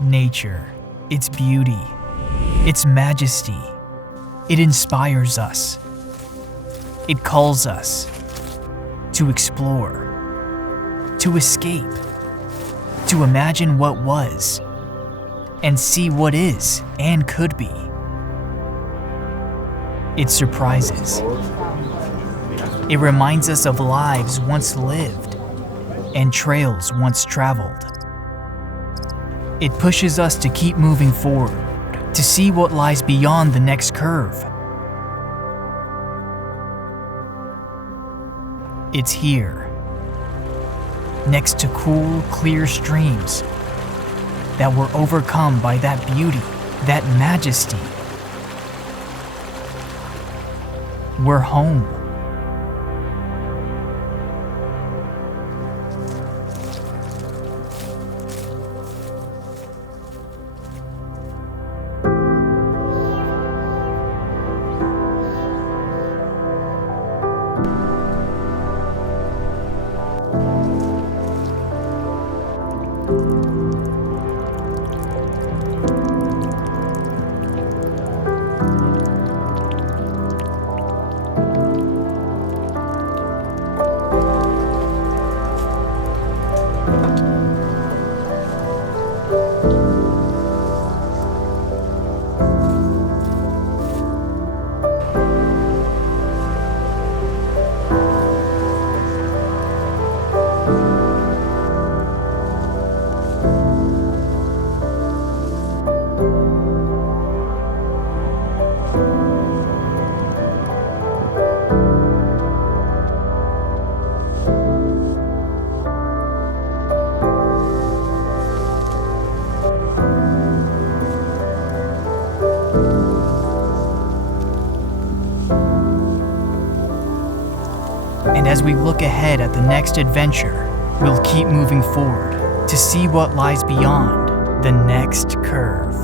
Nature, its beauty, its majesty, it inspires us. It calls us to explore, to escape, to imagine what was, and see what is and could be. It surprises. It reminds us of lives once lived and trails once traveled. It pushes us to keep moving forward, to see what lies beyond the next curve. It's here, next to cool, clear streams that were overcome by that beauty, that majesty. We're home. And as we look ahead at the next adventure, we'll keep moving forward to see what lies beyond the next curve.